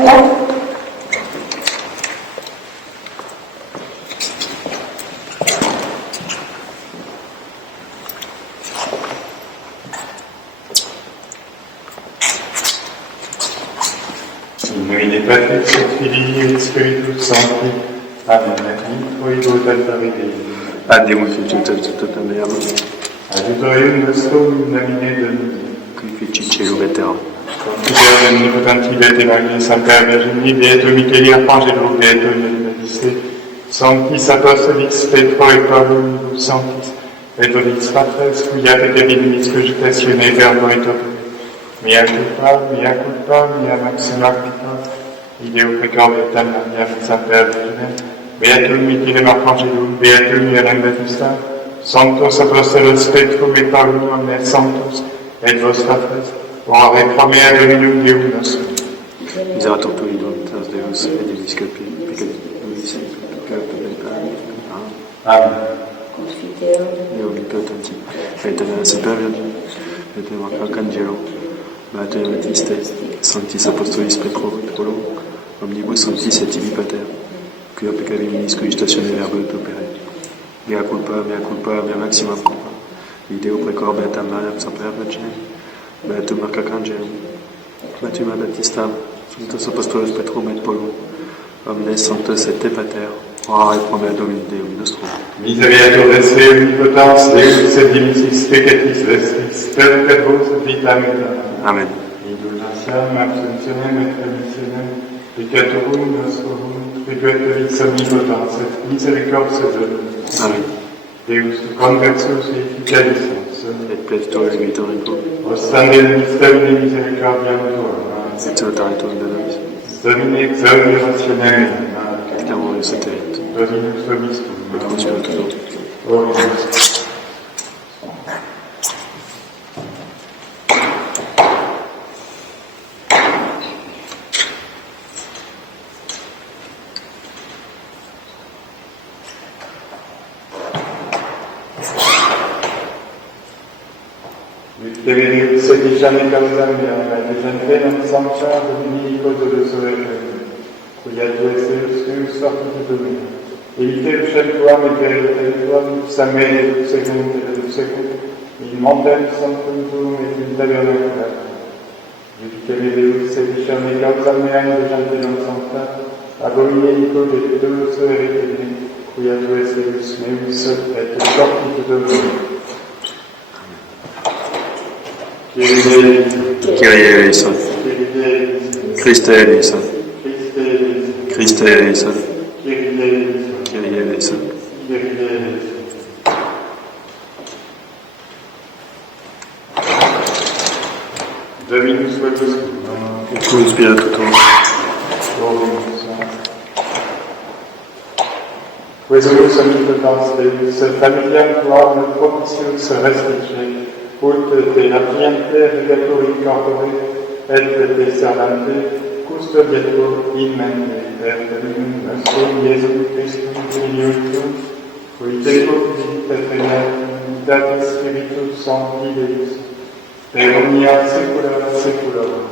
Nomine Patris et Filii et Spiritus Sancti. Amen. Ego Dei. Addemus fiduciam sub meam. Adiutorium nostrum nomine Domini. Qui feci celum et terram. Confideam omnipotenti et Evangelii Sancta Virgini, Beatum Michaeli Arcangelo, Beatum Benedicte, Sanctis Apostolis Petro et Paulus Sanctis, et Doris Patres, cuia peccabilis cogitatione verbo et opere. Mea culpa, mea maxima culpa, ideo precordiam Maria, Sancta Virgine, Beatum Michaelem Arcangelum, Beatum Ioannem Baptista, Sanctos Apostolos Petrum et Paulus, omnes Sanctos, et vos patres, ora promea Dominum Deum nostrum. Miserator tui voluntas Deus, et divis peccabilis Amen. Confiteor et omnipotenti, et Dona Super Virgin, et Dona Arcangelo, Beatum Baptiste, Sanctis Apostolis Petro et Paulus, omnibus sanctis et tibi pater, quia peccabilis cogitatione verbo et opere. Mea culpa, mea maxima culpa. Ideo precor Beatam Maria, Sancta Virgine, Beatum Arcangelum, Beatum Baptista, Sanctos Apostolos Petrum et Paulus, omnes sanctos et te pater, ora et promea Domini Deum nostrum. Misereatur Dei omnipotens Deus et dimittis peccatis vestris, per verbos vitam aeternam. Amen. Indulgentiam, abstentionem et remissionem, peccatorum nostrum, peccatorix omnipotens et misericordias Deus. Amen. Deus conversus efficalissus, Et plector vitoricum, ostende mysterium misericordiam tuam, et salutaritum de nobis, Domine exaudi rationem, et clamorus et terit, Dominus vobiscum, et conspiratus. Oriens. Devenir sediciane causam mea, decente non sancta Domini Codolus Requiem, quia tu esse Deus sortis Domini. Evite uscem tuam et verite tuam, samere secund et secund, in montem sanctum tuum et in tabernacula. Judicere Deus sediciane causam mea, decente non sancta, abomine Codolus Requiem, quia tu esse Deus meus et sortis Domini. Kyrie eleison. Christe eleison. Christe eleison. Kyrie eleison. Dominus vobiscum. Et cum spiritu tuo. Quesumus omnipotens Deus, familiam tuam et propitius restitue, ut te apriente regatori corpore, et te servante, custodiatur in mente, per Dominum nostrum Iesum Christum Filium tuum, qui te convite Trinitate Spiritus Sancti Deus, per omnia saecula saeculorum.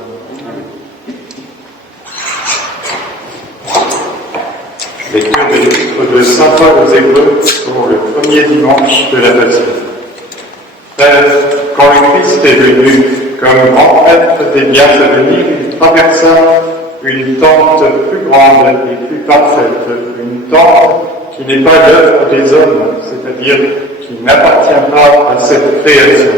Lecture de l'épître de saint Paul aux Hébreux pour le premier dimanche de la Passion. Frères, quand le Christ est venu comme grand prêtre des biens à venir, il traversa une tente plus grande et plus parfaite, une tente qui n'est pas l'œuvre des hommes, c'est-à-dire qui n'appartient pas à cette création.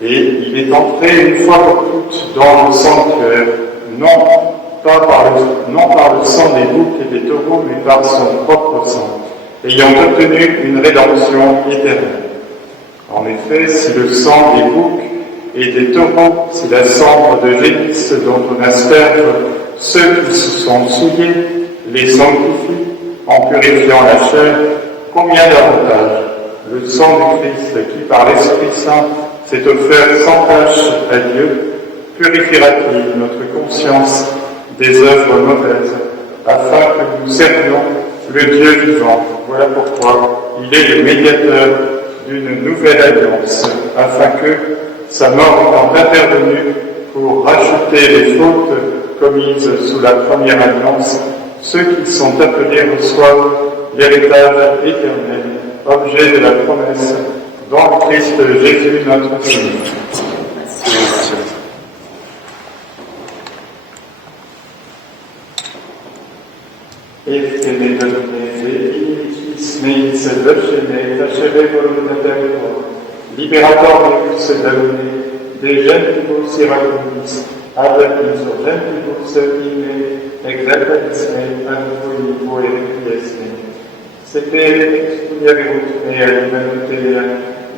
Et il est entré une fois pour toutes dans le sanctuaire, non par le sang des boucs et des taureaux, mais par son propre sang, ayant obtenu une rédemption éternelle. En effet, si le sang des boucs et des taureaux, si la cendre de génisse dont on asperge ceux qui se sont souillés, les sanctifie en purifiant la chair, combien davantage le sang du Christ qui par l'Esprit Saint s'est offert sans tache à Dieu, purifiera-t-il notre conscience des œuvres mauvaises, afin que nous servions le Dieu vivant. Voilà pourquoi il est le médiateur d'une nouvelle alliance, afin que, sa mort étant intervenue pour racheter les fautes commises sous la première alliance, ceux qui sont appelés reçoivent l'héritage éternel, objet de la promesse, dans le Christ Jésus notre Seigneur. Eftene Domine, Veitis meis vergine, tacere voluntatem tuam, liberator meus Domine, de gentibus iracundis, ad insurgentibus ime, exaltatis mei, ad voi voerities mei. Sete excludererunt me alimentea,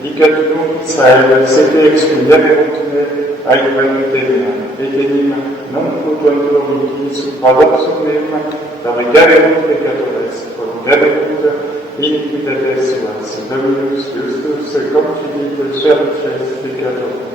dicat nunc Israel, sete excludererunt me alimentea, et enim non putunt promitis paradoxum mem, Davigarerunt peccatores, voluntarerunt iniquitates suas, Dominus justus confinit serces peccatorum.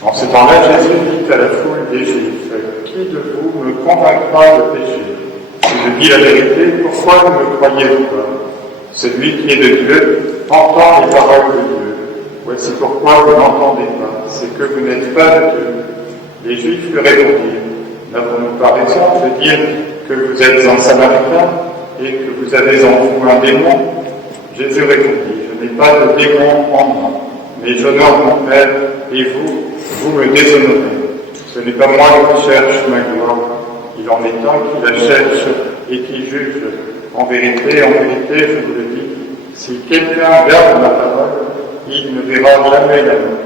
En ce temps-là, Jésus dit à la foule des Juifs, « Qui de vous me convaincra de péché? Si je dis la vérité, pourquoi ne me croyez-vous pas? Celui qui est de Dieu entend les paroles de Dieu. Voici pourquoi vous n'entendez pas, c'est que vous n'êtes pas de Dieu. » Les Juifs lui répondirent, « N'avons-nous pas raison de dire que vous êtes un Samaritain et que vous avez en vous un démon? » Jésus répondit, « Je n'ai pas de démon en moi, mais j'honore mon Père et vous me déshonorez. Ce n'est pas moi qui cherche ma gloire, il en est un qui la cherche et qui juge. En vérité, je vous le dis, si quelqu'un garde ma parole, il ne verra jamais la mort. »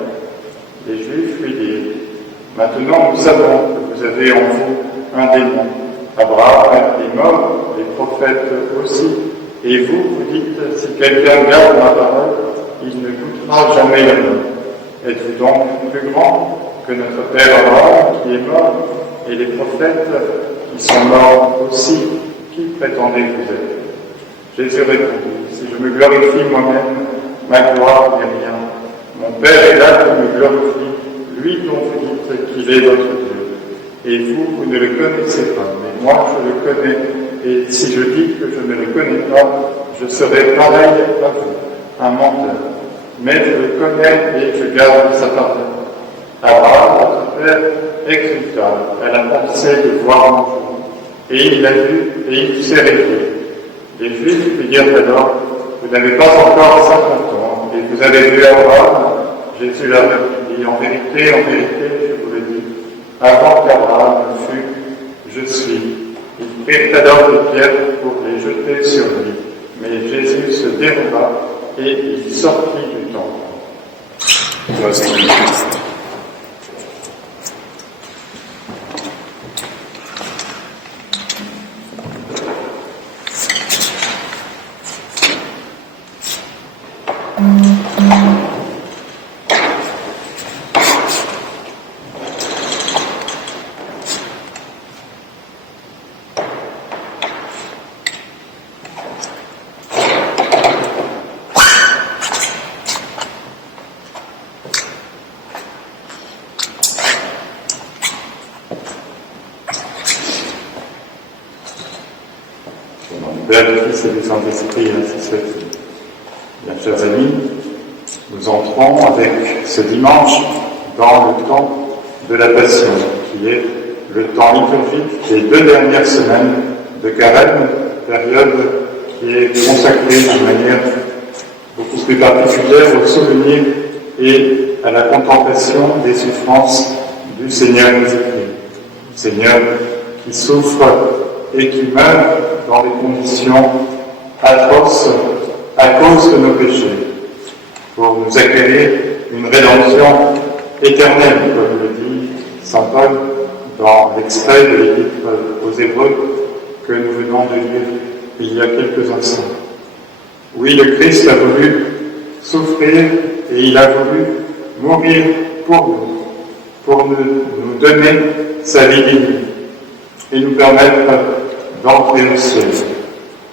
Les Juifs lui dirent, « Maintenant nous savons que vous avez en vous un démon. Abraham est mort, les prophètes aussi, et vous dites, si quelqu'un garde ma parole, il ne goûtera jamais la mort. Êtes-vous donc plus grand que notre père Abraham qui est mort, et les prophètes qui sont morts aussi? Qui prétendez-vous être? » Jésus répondit, « Si je me glorifie moi-même, ma gloire n'est rien. Mon Père est là qui me glorifie, lui dont vous dites qu'il est votre Dieu. Et vous ne le connaissez pas, mais moi je le connais, et si je dis que je ne le connais pas, je serai pareil à vous, un menteur. Mais je le connais et je garde sa parole. Abraham, notre père, exulta à la pensée de voir mon jour. Et il l'a vu et il s'est réjoui. Les Juifs lui dirent alors, « Vous n'avez pas encore 50 ans, et vous avez vu Abraham ?» Jésus leur répondit, « En vérité, je vous le dis, avant qu'Abraham fût, je suis. » Ils prirent alors des pierres pour les jeter sur lui. Mais Jésus se déroba et il sortit du temple. Père, du Fils et du Saint-Esprit, ainsi soit-il. Bien, chers amis, nous entrons avec ce dimanche dans le temps de la Passion, qui est le temps liturgique des 2 dernières semaines de Carême, période qui est consacrée d'une manière beaucoup plus particulière au souvenir et à la contemplation des souffrances du Seigneur Jésus-Christ. Seigneur qui souffre et qui meurt dans des conditions atroces à cause de nos péchés, pour nous acquérir une rédemption éternelle, comme le dit saint Paul dans l'extrait de l'Épître aux Hébreux que nous venons de lire il y a quelques instants. Oui, le Christ a voulu souffrir et il a voulu mourir pour nous donner sa vie divine et nous permettre d'entrer au ciel.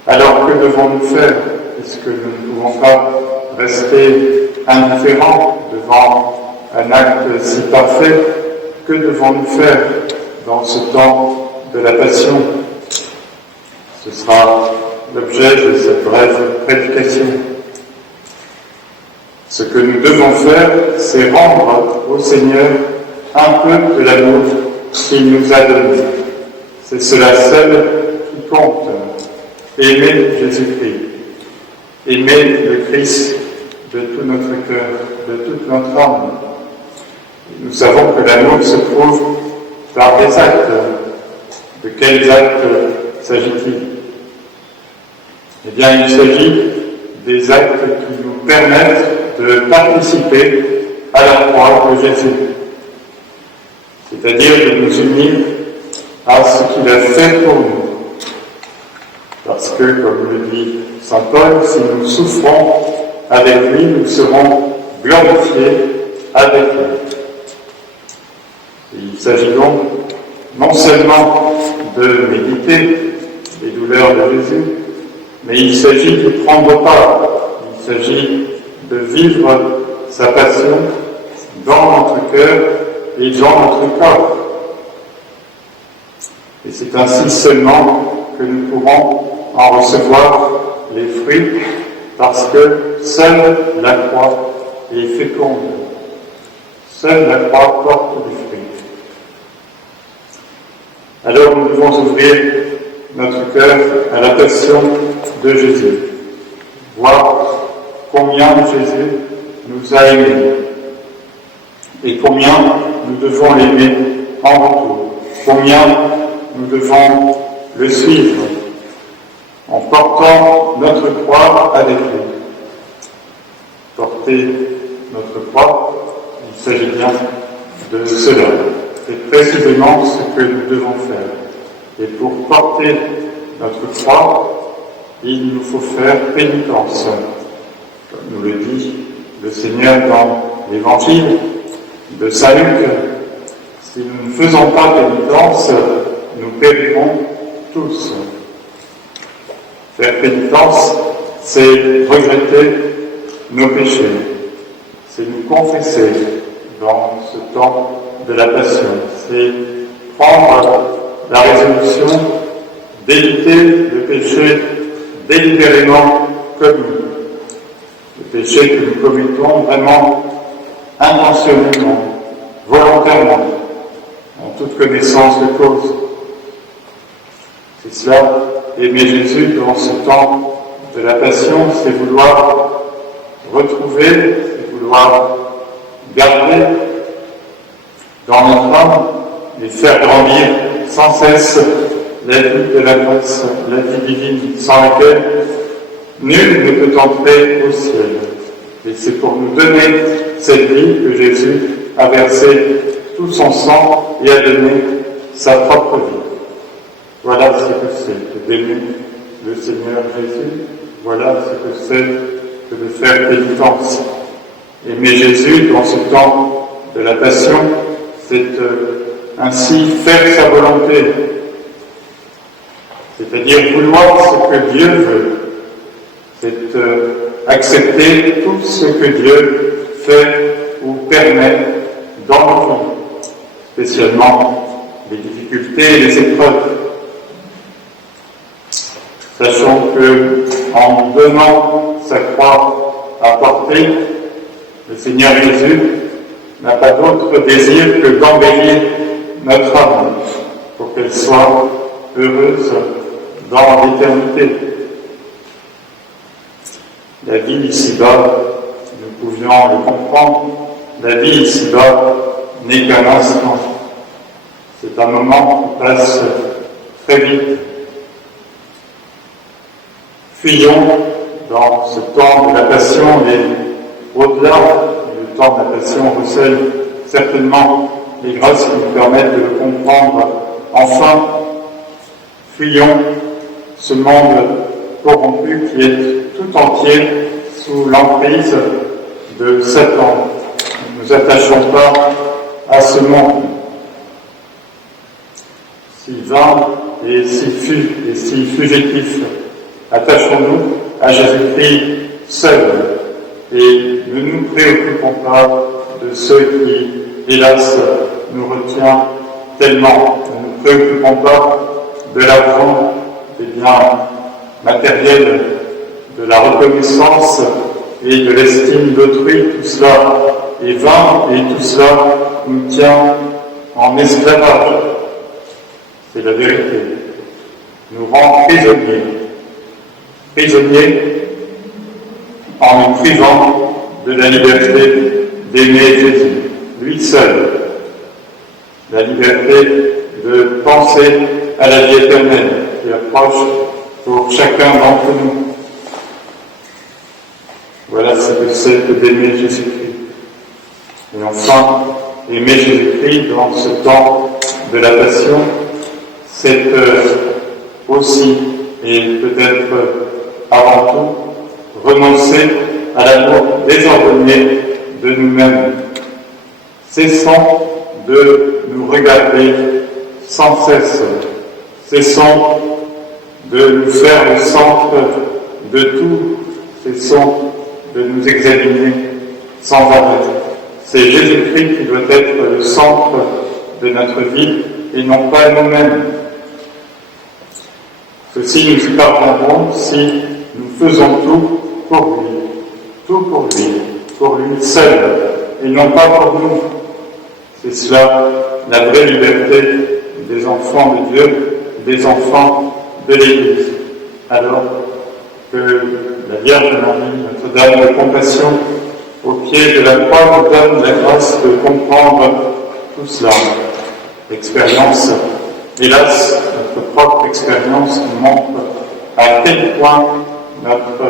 Alors que devons-nous faire, puisque nous ne pouvons pas rester indifférents devant un acte si parfait? Que devons-nous faire dans ce temps de la Passion? Ce sera l'objet de cette brève prédication. Ce que nous devons faire, c'est rendre au Seigneur un peu de l'amour qu'il nous a donné. C'est cela seul qui compte. Aimer Jésus-Christ. Aimer le Christ de tout notre cœur, de toute notre âme. Nous savons que l'amour se prouve par des actes. De quels actes s'agit-il? Eh bien, il s'agit des actes qui nous permettent de participer à la croix de Jésus. C'est-à-dire de nous unir à ce qu'il a fait pour nous. Parce que, comme le dit saint Paul, si nous souffrons avec lui, nous serons glorifiés avec lui. Et il s'agit donc non seulement de méditer les douleurs de Jésus, mais il s'agit de prendre part, il s'agit de vivre sa passion dans notre cœur et dans notre corps. Et c'est ainsi seulement que nous pourrons en recevoir les fruits, parce que seule la croix est féconde. Seule la croix porte des fruits. Alors nous devons ouvrir notre cœur à la passion de Jésus, voir combien Jésus nous a aimés et combien nous devons l'aimer en retour, combien nous devons le suivre en portant notre croix avec lui. Porter notre croix, il s'agit bien de cela. C'est précisément ce que nous devons faire. Et pour porter notre croix, il nous faut faire pénitence. Comme nous le dit le Seigneur dans l'Évangile de saint Luc, si nous ne faisons pas pénitence, nous périrons tous. Faire pénitence, c'est regretter nos péchés, c'est nous confesser dans ce temps de la Passion, c'est prendre la résolution d'éviter le péché délibérément commis, le péché que nous commettons vraiment intentionnellement, volontairement, en toute connaissance de cause. C'est cela, aimer Jésus dans ce temps de la Passion, c'est vouloir retrouver, c'est vouloir garder dans notre âme et faire grandir sans cesse la vie de la grâce, la vie divine, sans laquelle nul ne peut entrer au ciel. Et c'est pour nous donner cette vie que Jésus a versé tout son sang et a donné sa propre vie. Voilà ce que c'est que d'aimer le Seigneur Jésus. Voilà ce que c'est que de faire pénitence. Aimer Jésus dans ce temps de la Passion, c'est ainsi faire sa volonté. C'est-à-dire vouloir ce que Dieu veut. C'est accepter tout ce que Dieu fait ou permet dans nos vies, spécialement les difficultés et les épreuves. Sachant que, en donnant sa croix à porter, le Seigneur Jésus n'a pas d'autre désir que d'embellir notre âme pour qu'elle soit heureuse dans l'éternité. La vie ici-bas, nous pouvions le comprendre, la vie ici-bas n'est qu'un instant. C'est un moment qui passe très vite. Fuyons dans ce temps de la Passion et au-delà du temps de la Passion recèle certainement les grâces qui nous permettent de le comprendre. Enfin, fuyons ce monde corrompu qui est tout entier sous l'emprise de Satan. nous attachons pas à ce monde, si vain et si fugitif. Attachons-nous à Jésus-Christ seul et ne nous préoccupons pas de ceux qui, hélas, nous retient tellement. Ne nous préoccupons pas de l'argent, des biens matériels, de la reconnaissance et de l'estime d'autrui. Tout cela est vain et tout cela nous tient en esclavage. C'est la vérité. Nous rend prisonniers en nous privant de la liberté d'aimer Jésus, lui seul, la liberté de penser à la vie éternelle qui approche pour chacun d'entre nous. Voilà ce que c'est que d'aimer Jésus-Christ. Et enfin, aimer Jésus-Christ dans ce temps de la Passion, c'est aussi, et peut-être avant tout, renoncer à l'amour désordonné de nous-mêmes. Cessons de nous regarder sans cesse. Cessons de nous faire le centre de tout. Cessons de nous examiner sans arrêt. C'est Jésus-Christ qui doit être le centre de notre vie et non pas nous-mêmes. Ceci nous y parviendrons si nous faisons tout pour lui seul, et non pas pour nous. C'est cela la vraie liberté des enfants de Dieu, des enfants de l'Église. Alors que la Vierge Marie, Notre-Dame de Compassion, au pied de la croix, nous donne la grâce de comprendre tout cela. L'expérience, hélas, notre propre expérience nous montre à quel point notre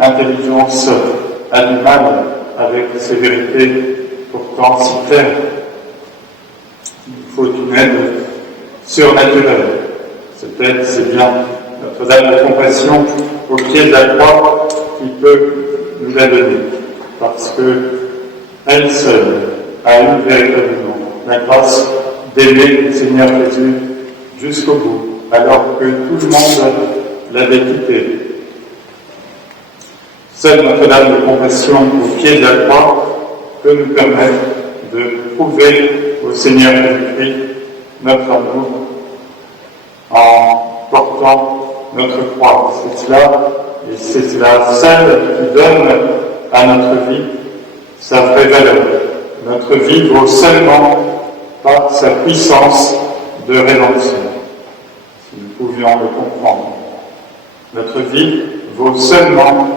intelligence a du mal avec ces vérités pourtant si claires. Il faut une aide surnaturelle. Cette aide, c'est bien Notre-Dame de Compassion au pied de la croix qui peut nous la donner, parce que elle seule a eu véritablement la grâce d'aimer le Seigneur Jésus jusqu'au bout, alors que tout le monde l'avait quitté. Seule Notre-Dame de Compassion au pied de la croix peut nous permettre de prouver au Seigneur Jésus-Christ notre amour en portant notre croix. C'est cela, et c'est cela seule qui donne à notre vie sa vraie valeur. Notre vie vaut seulement par sa puissance de rédemption, si nous pouvions le comprendre. Notre vie vaut seulement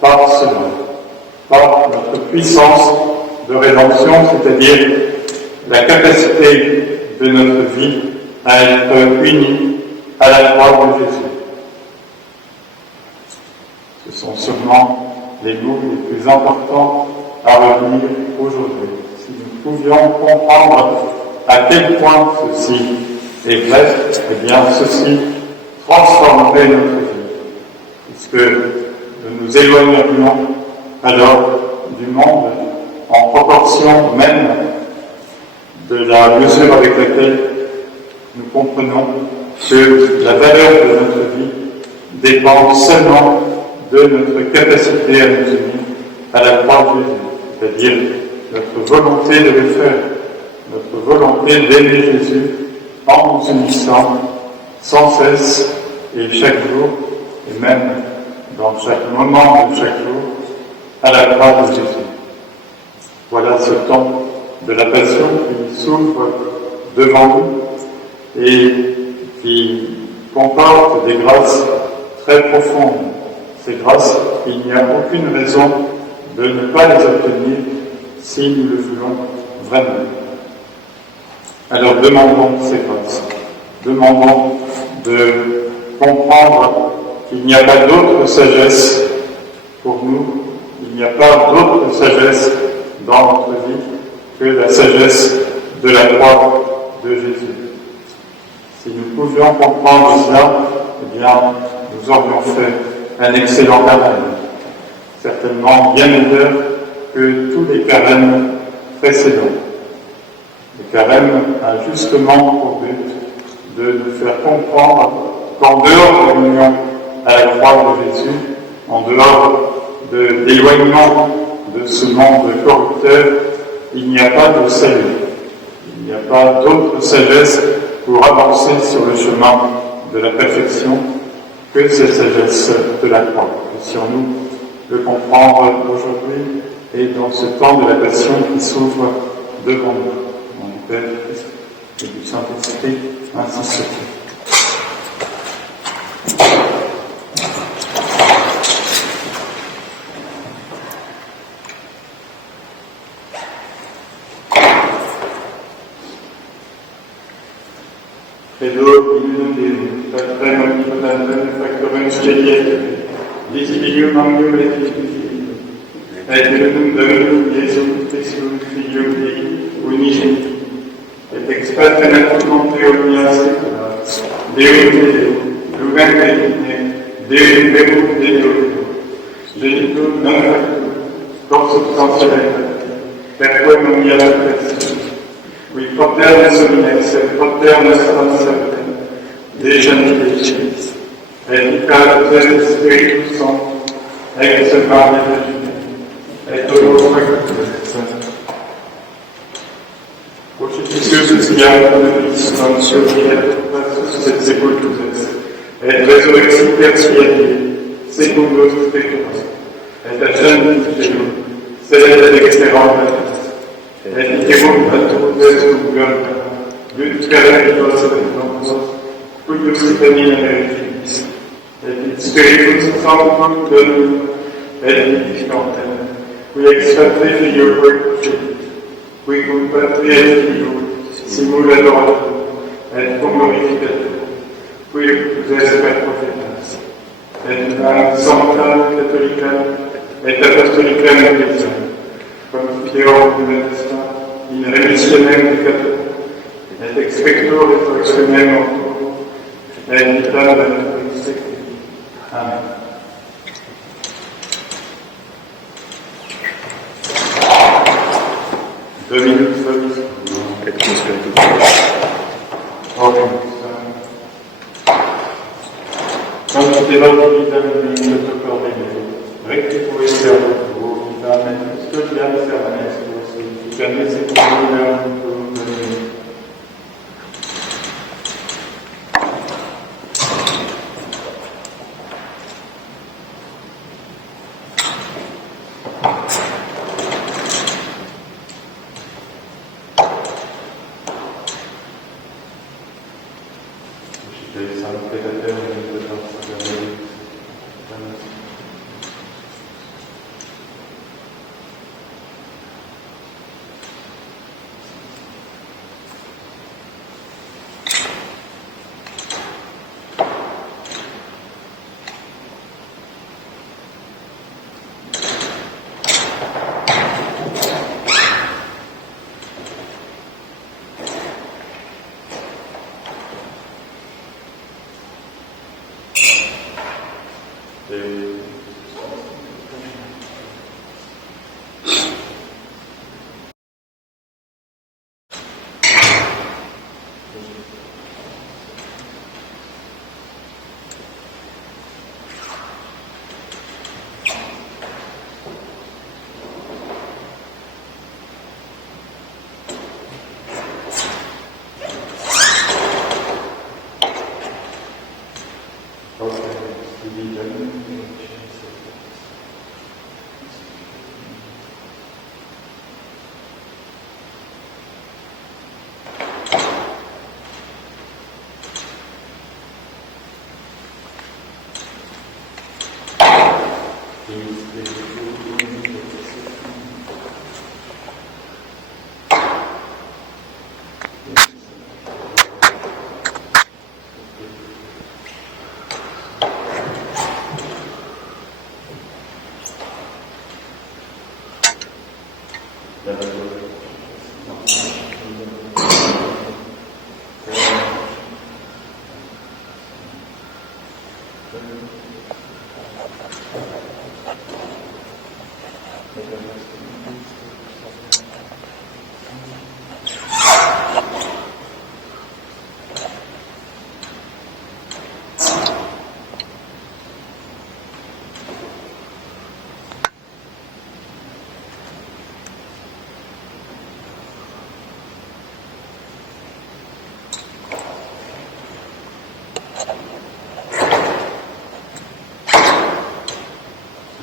par cela, par notre puissance de rédemption, c'est-à-dire la capacité de notre vie à être unie à la croix de Jésus. Ce sont sûrement les mots les plus importants à retenir aujourd'hui. Si nous pouvions comprendre à quel point ceci est vrai, eh bien ceci transformerait notre vie, puisque nous nous éloignerions alors du monde en proportion même de la mesure avec laquelle nous comprenons que la valeur de notre vie dépend seulement de notre capacité à nous unir à la croix de Jésus, c'est-à-dire notre volonté de le faire, notre volonté d'aimer Jésus en nous unissant sans cesse et chaque jour, et même dans chaque moment de chaque jour, à la croix de Jésus. Voilà ce temps de la Passion qui s'ouvre devant nous et qui comporte des grâces très profondes. Ces grâces, il n'y a aucune raison de ne pas les obtenir si nous le voulons vraiment. Alors demandons ces grâces. Demandons de comprendre qu'il n'y a pas d'autre sagesse pour nous, il n'y a pas d'autre sagesse dans notre vie que la sagesse de la croix de Jésus. Si nous pouvions comprendre cela, eh bien, nous aurions fait un excellent carême, certainement bien meilleur que tous les carèmes précédent. Le carême a justement pour but de nous faire comprendre qu'en dehors de l'union à la croix de Jésus, en dehors de l'éloignement de ce monde corrupteur, il n'y a pas de salut. Il n'y a pas d'autre sagesse pour avancer sur le chemin de la perfection que cette sagesse de la croix. Puissions-nous le comprendre aujourd'hui et dans ce temps de la passion qui s'ouvre devant nous. Au nom du Père, du Fils et du Saint-Esprit, ainsi soit. Credo in unum Deum, Patrem omnipotentem, Factorem Celestium, Visibilium omnium et Filium, et unum Dominum Iesum Christum, Filium Dei, unigenitum, et ex pater naturante omnia saecula, Deum et Deum, Lumen Benigne, Deum Verum Deo, Genitum non factum, cor substantiae, perquem omnia creatio, qui Pater somnes et Pater nostrum semper, Deja Nidecilis, et Pater Spiritus Sanctus, ex Maria Virgine, et Dominus Sanctus. Prostitutius Fiat Nobis Consortiet Passus et Sepultus, et Resurrexit Tertiae, Secundus Spiritus, et Agent Deum, Sed Exteram et dicebum patrus cum lut carenitos et cuius camina verificis, et Spiritus Sanctum Donum et vivificantem, qui ex Patre Filio Virtuti, qui cum Patri et Filio simul adorator et cum glorificator, qui es per prophetas, et sancta catholicam et apostolicam ecclesiam, confiteor universum in remissionem peccator, et expector resurrectionem mortuorum, et in vitam perpetuum seculi. Amen. Dominus vobiscum. Et cum spiritus. Oremos. Sanctificator vitam in toto corde meo, rectifico servo tuo, vitam et custodiam servanes tuos, vitam et secundum tuum Domine.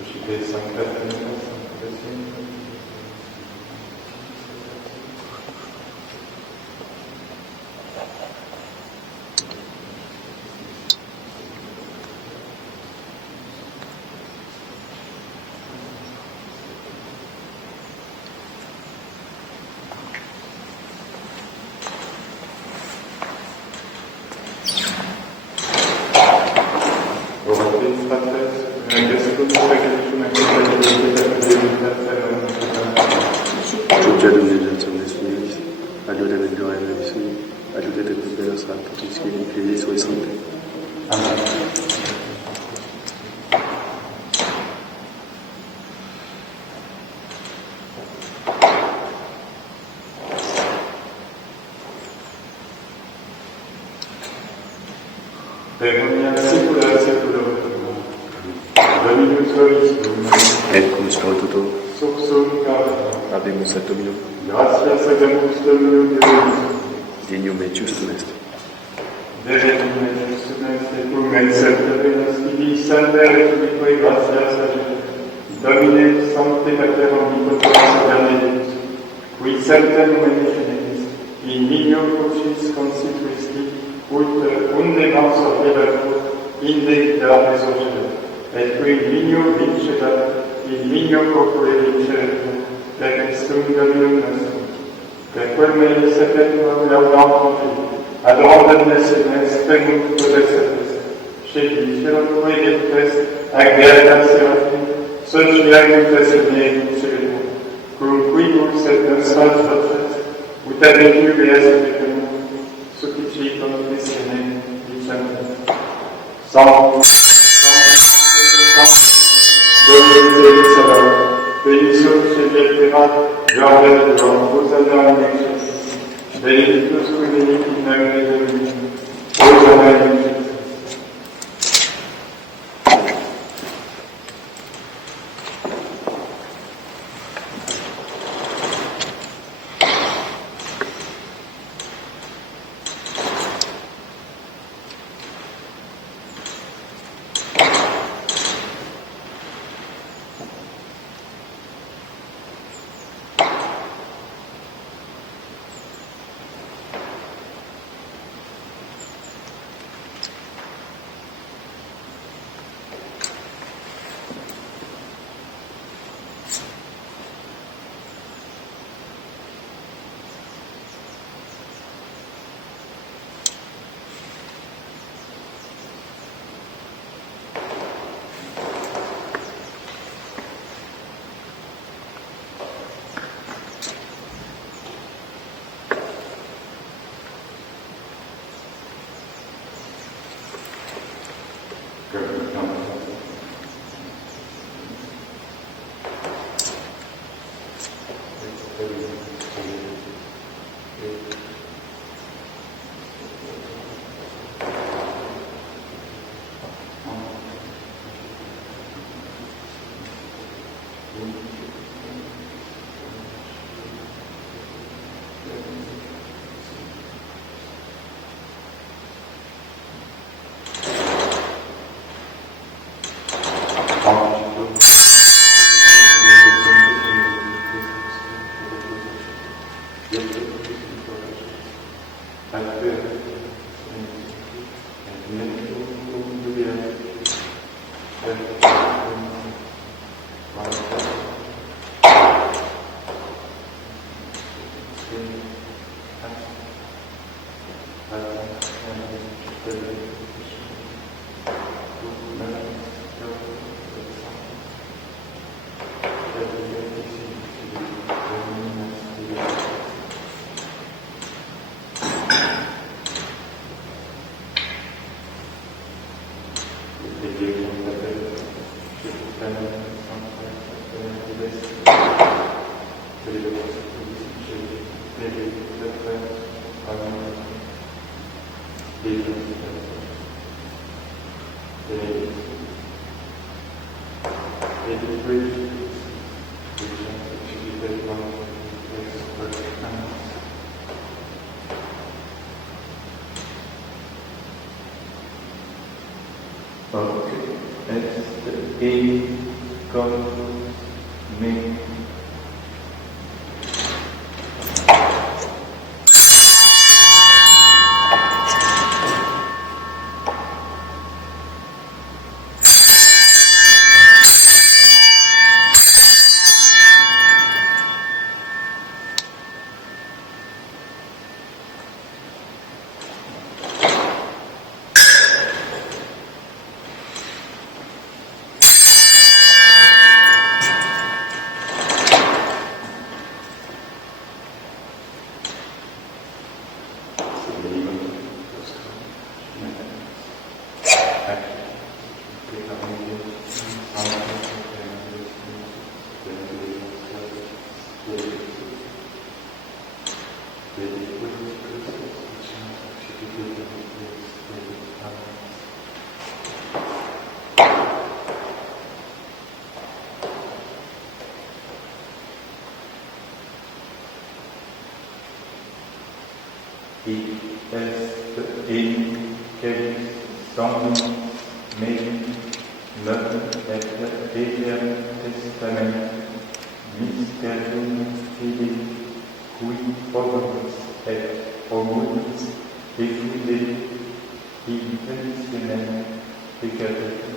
Suscitez Sancta Trinitas, Sancta Sancta. Giunge ad un'egenzione sunis, aiuta nel gloria dei suoi, aiuta nel bello santo, che scrive in piedi i suoi santi. Amen. Demonia secula seculorum. Dominus vobiscum. Et cum spiritu tuo, Sursum carne. habemus et Dominum, Gratias agamus Dominum Deus. dignum et justum est. Devenum et justum est, et cum et serperenas tibi salvere tubique gratias agere. Domine sancte pater omnipotens Deus, qui certem numene finis, in nihil crucis constituisti, ut unde nos operatur, inde la resurgere, et qui nihil vincedat, in nihil procure vinceretur, per Christum Dominum nostrum. Per quel mei sepetur laudam Fili, ad ordine senes tenunt podessetis, scegli filotue et est, agreata serafim, sociae tesseneum cerebrum, cum quibus et nostras voces, ut abitur est sufficitum missene dicendum. Sanctus, Dominus Deus Sabaoth, benedictus et exterat, gloria Deo, Hosanna in excelsis, benedictus qui venit in nomine Domini, Hosanna in excelsis. Ok, est comme mais est quel semble mais et testament mysterium fili qui omnes et homunis effude intentionem peccatum.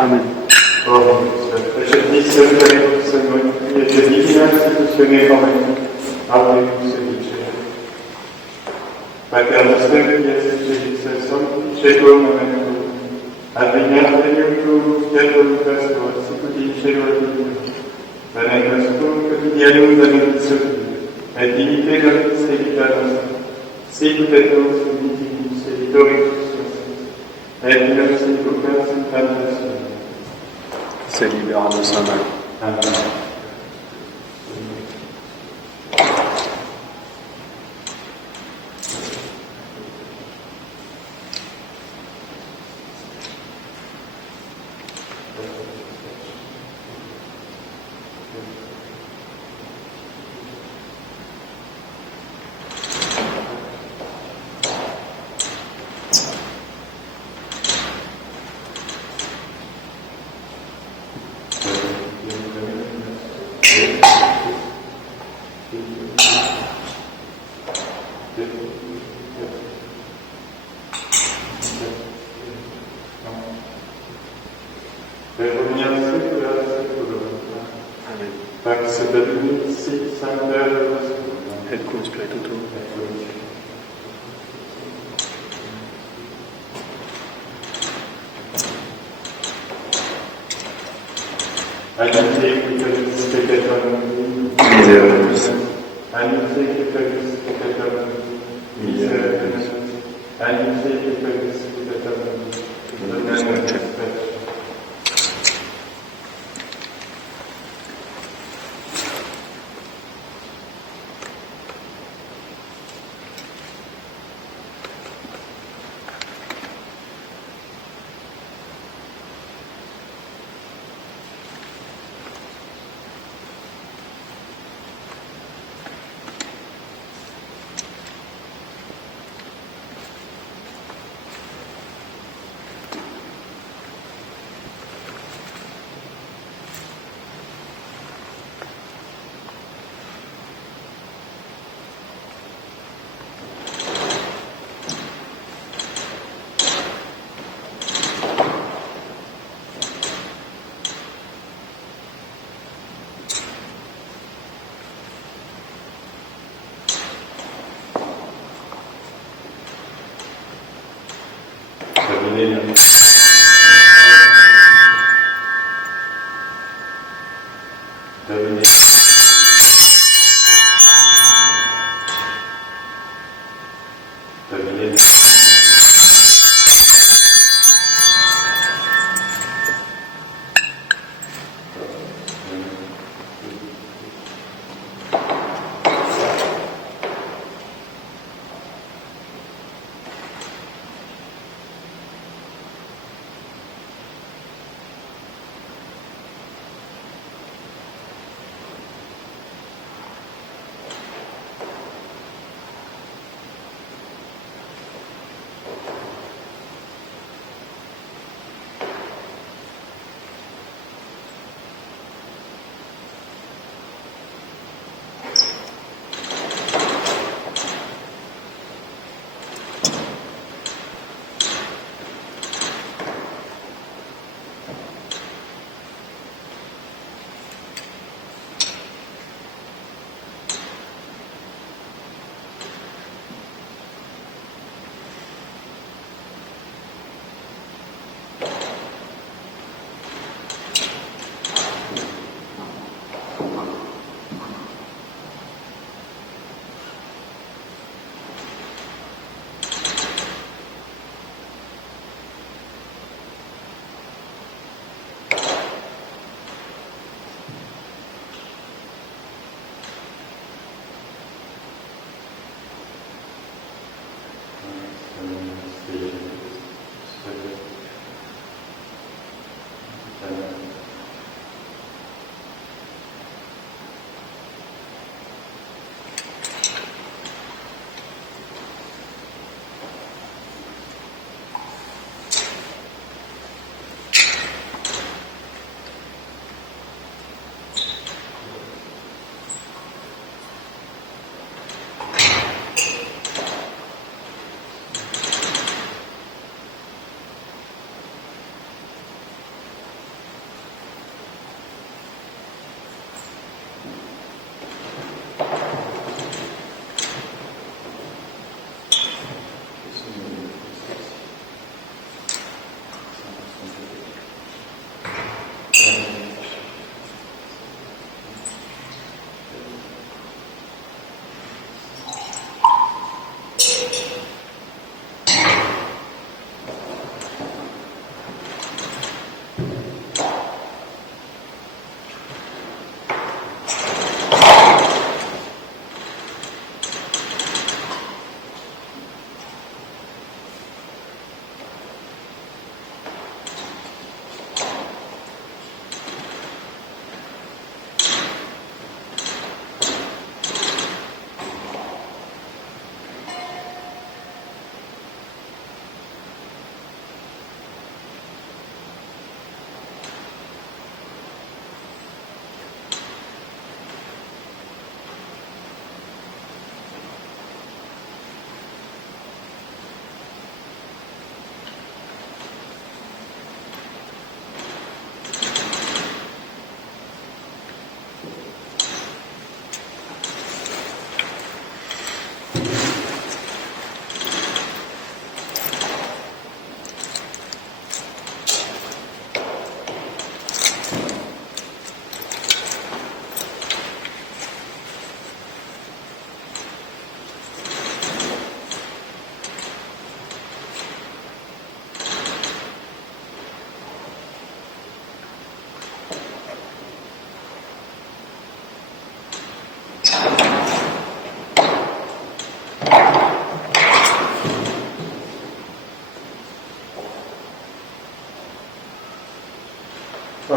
Amen. Precedisse il Signore, divina istituzione come Agnus Dicere. Pater nostrum, qui es in Jesu, sancti Cetum Amen. Adveniat regnum tuum, fiat voluntas tua, sicut in cielo et in terra. Dane nostrum quotidianum damenis odie, et dimitte nobis debita nostra, sicut et nos dimittimus debitoribus nostris, et ne nos inducas in tentationem, se libera de sa mal. Amen. Pax et Domini sit sancta Et cum spiritu tuo. Anite Christus peccatorem, Miserere nobis. Anite Christus peccatorem, miserere nobis. Anite Christus peccatorem, dona nobis peccatorem. Domine. Domine. Domine.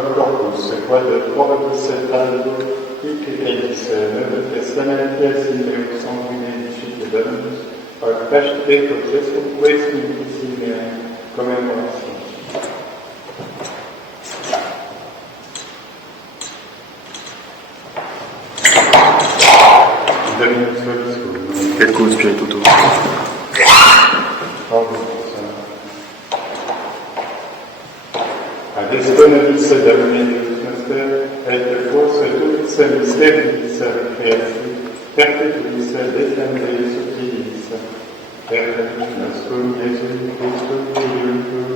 corpus, quod probabis taldo, hic regis testamentias in meum sanguine dicite Dominus, ac pascite processum questum insigne commemoratio. Dominus vobiscum. Et cum spiritu tuo. Ad esto nobis Domine Deus noster, et quos tuis mysteris creati, perpetuis defende subtilis, per nascum Iesum Christum Filium tuum,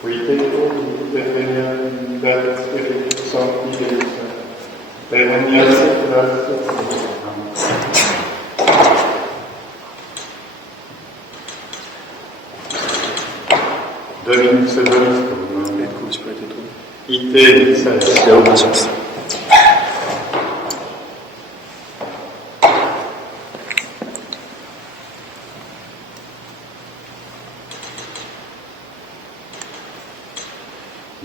qui tecum definiam per Spiritus Sancti Deus, per omnia saecula saecula. Dominus vobiscum. Et cum spiritu tuo. Ite dixas. Deum sus.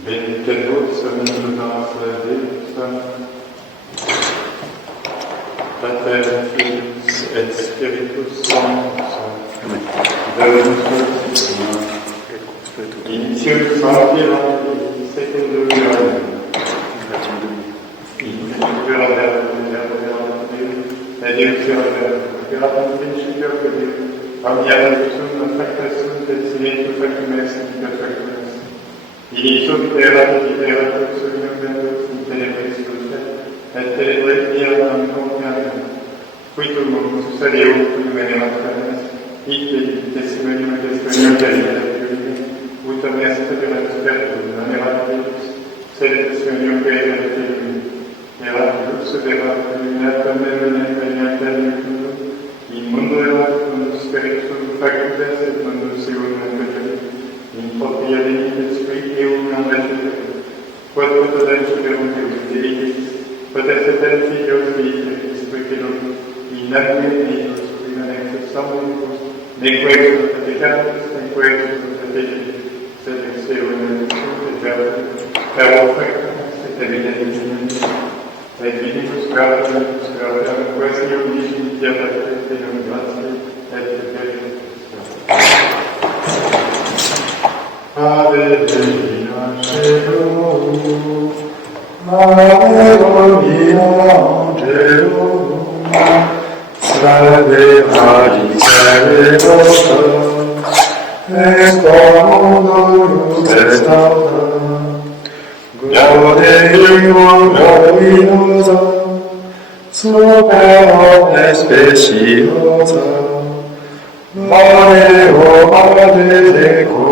Benedicet vos omnipotens Deus, Pater, Filius et Spiritus Sanctus. Amen. Dominus vobiscum. Et cum spiritu tuo. Initium sancti Evangelii secundum Ioannem. Gratiam Domini. In principio era Deus, et Deus era Deus, erat in principio que Deus, omnia luxum facta sunt et sine factum est in perfectum est. In issum erat sumum Deus in tenebris luce, et tenebris non comprehendum. Quitum sucedeu cum venemat carnes, ite testimonium utam est verat spiritum, non erat Deus, sed testimonium que erat Deus. Erat lux verat illuminatum veniatem in mundo erat cum spiritum factum est et mundus eum non in propria venit spiritu eum non vegetum, quod potest superum Deus deitis, potest etem filios Deis, spiritum in agne eius, in annexus omnibus, neque sunt peccatus, neque sunt peccatus, sed ex eo in sunt et verbum, per factum et evidentis, et vinimus gratiam, quasi omniscient diabate, et non gratiam, et veritas. Ave Domina Angelum, Ave Domina Angelum, Salve Maria, Celebota, ex commodorus est alta, Gaudeum gloriosa, super omnes speciosa, Mareo Padre Deco,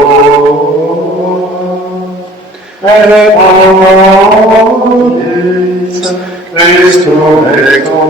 et Amoris Christum Ecco.